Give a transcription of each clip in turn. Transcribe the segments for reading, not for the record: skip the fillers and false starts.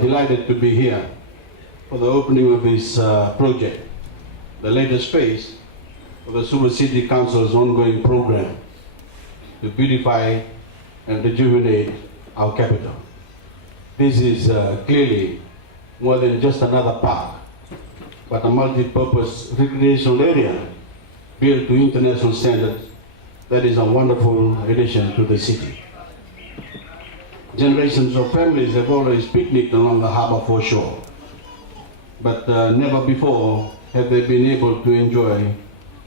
Delighted to be here for the opening of this project, the latest phase of the Suva City Council's ongoing program to beautify and rejuvenate our capital. This is clearly more than just another park, but a multi-purpose recreational area built to international standards that is a wonderful addition to the city. Generations of families have always picnicked along the harbor foreshore, but never before have they been able to enjoy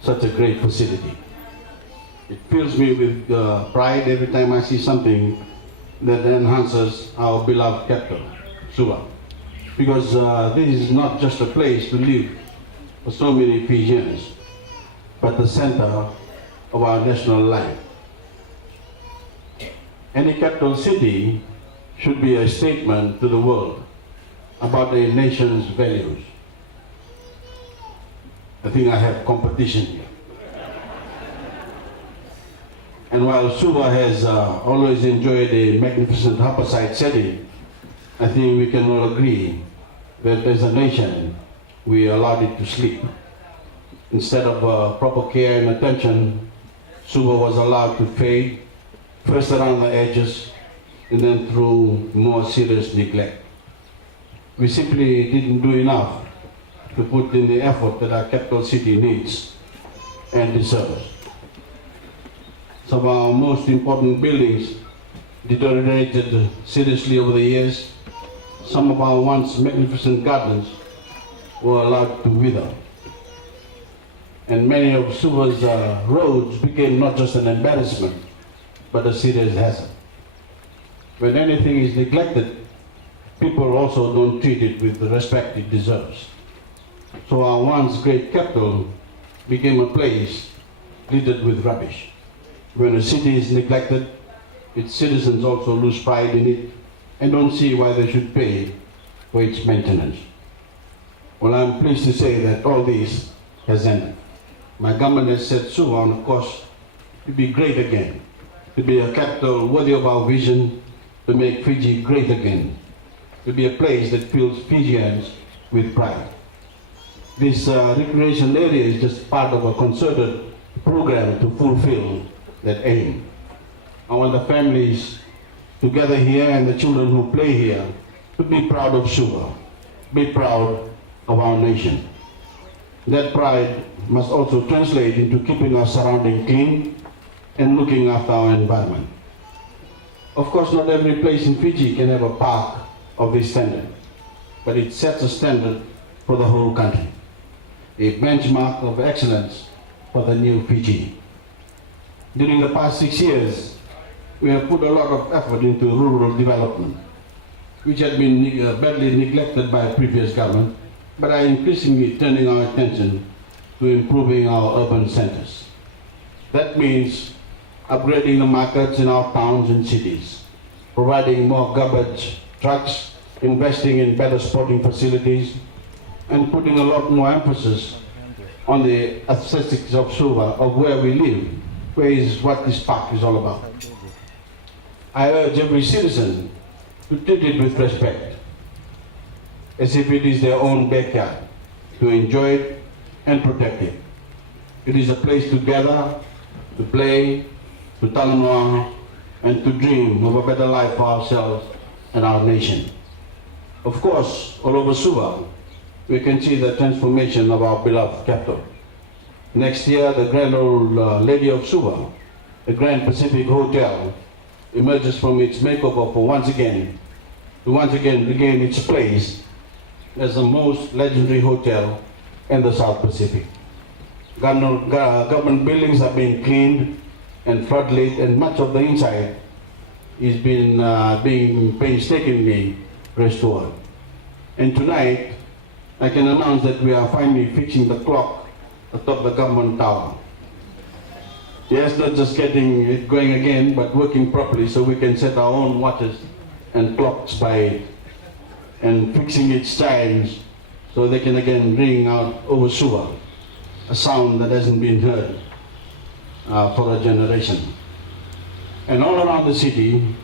such a great facility. It fills me with pride every time I see something that enhances our beloved capital, Suva, because this is not just a place to live for so many Fijians, but the center of our national life. Any capital city should be a statement to the world about a nation's values. I think I have competition here. And while Suva has always enjoyed a magnificent harborside setting, I think we can all agree that as a nation, we allowed it to sleep. Instead of proper care and attention, Suva was allowed to fade, first around the edges, and then through more serious neglect. We simply didn't do enough to put in the effort that our capital city needs and deserves. Some of our most important buildings deteriorated seriously over the years. Some of our once magnificent gardens were allowed to wither. And many of Suva's roads became not just an embarrassment, but a serious hazard. When anything is neglected, people also don't treat it with the respect it deserves. So our once great capital became a place littered with rubbish. When a city is neglected, its citizens also lose pride in it and don't see why they should pay for its maintenance. Well, I'm pleased to say that all this has ended. My government has set Suva on a course to be great again, to be a capital worthy of our vision, to make Fiji great again, to be a place that fills Fijians with pride. This recreation area is just part of a concerted program to fulfill that aim. I want the families to gather here and the children who play here to be proud of Suva, be proud of our nation. That pride must also translate into keeping our surroundings clean and looking after our environment. Of course, not every place in Fiji can have a park of this standard, but it sets a standard for the whole country, a benchmark of excellence for the new Fiji. During the past 6 years, we have put a lot of effort into rural development, which had been badly neglected by a previous government, but are increasingly turning our attention to improving our urban centers. That means upgrading the markets in our towns and cities, providing more garbage trucks, investing in better sporting facilities, and putting a lot more emphasis on the aesthetics of Suva, of where we live, where is what this park is all about. I urge every citizen to treat it with respect, as if it is their own backyard, to enjoy it and protect it. It is a place to gather, to play, to talanoa, and to dream of a better life for ourselves and our nation. Of course, all over Suva, we can see the transformation of our beloved capital. Next year, the Grand Old Lady of Suva, the Grand Pacific Hotel, emerges from its makeover for once again regain its place as the most legendary hotel in the South Pacific. Government buildings are being cleaned, and floodlit, and much of the inside is being painstakingly restored. And tonight, I can announce that we are finally fixing the clock atop the government tower. Yes, not just getting it going again, but working properly so we can set our own watches and clocks by it, and fixing its chimes so they can again ring out over Suva, a sound that hasn't been heard for a generation. And all around the city,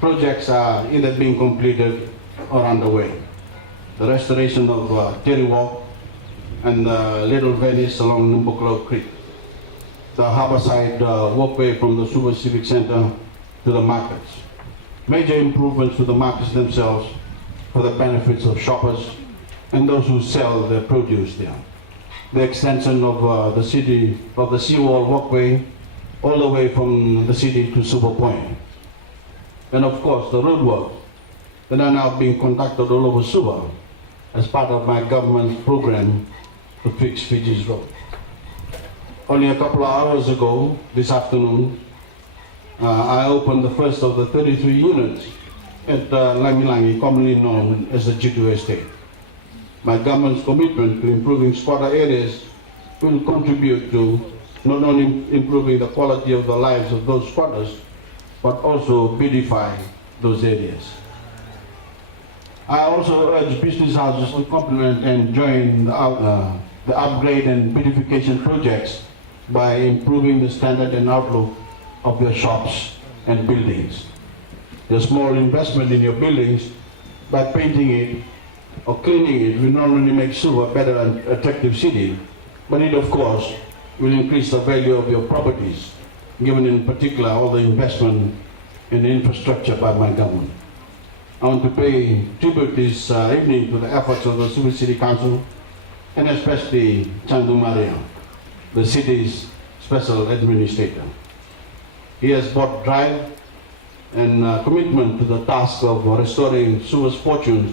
projects are either being completed or underway. The restoration of Terry Walk and the Little Venice along Numbuklo Creek, the harborside walkway from the Suva Civic Center to the markets, major improvements to the markets themselves for the benefits of shoppers and those who sell their produce there. The extension of the seawall walkway all the way from the city to Suva Point. And of course, the roadwork that are now being conducted all over Suva as part of my government's program to fix Fiji's road. Only a couple of hours ago, this afternoon, I opened the first of the 33 units at Langilangi, commonly known as the Jitu Estate. My government's commitment to improving squatter areas will contribute to not only improving the quality of the lives of those squatters, but also beautify those areas. I also urge business houses to complement and join the upgrade and beautification projects by improving the standard and outlook of your shops and buildings. The small investment in your buildings by painting it or cleaning it will not only make Suva a better and attractive city, but it of course will increase the value of your properties, given in particular all the investment in infrastructure by my government. I want to pay tribute this evening to the efforts of the Suva City Council and especially Chandu Maria, the city's special administrator. He has brought drive and commitment to the task of restoring Suva's fortunes,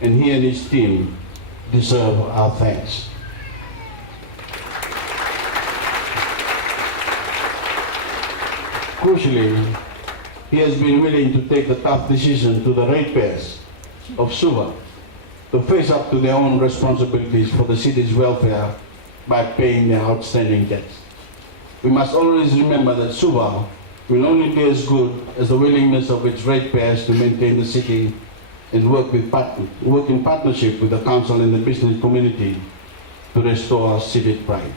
and he and his team deserve our thanks. Crucially, he has been willing to take the tough decision to the ratepayers of Suva to face up to their own responsibilities for the city's welfare by paying their outstanding debts. We must always remember that Suva will only be as good as the willingness of its ratepayers to maintain the city and work in partnership with the council and the business community to restore civic pride.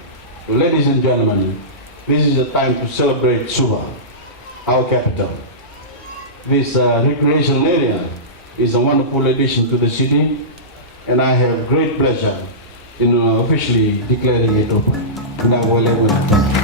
So, ladies and gentlemen, this is a time to celebrate Suva, our capital. This recreational area is a wonderful addition to the city, and I have great pleasure in officially declaring it open.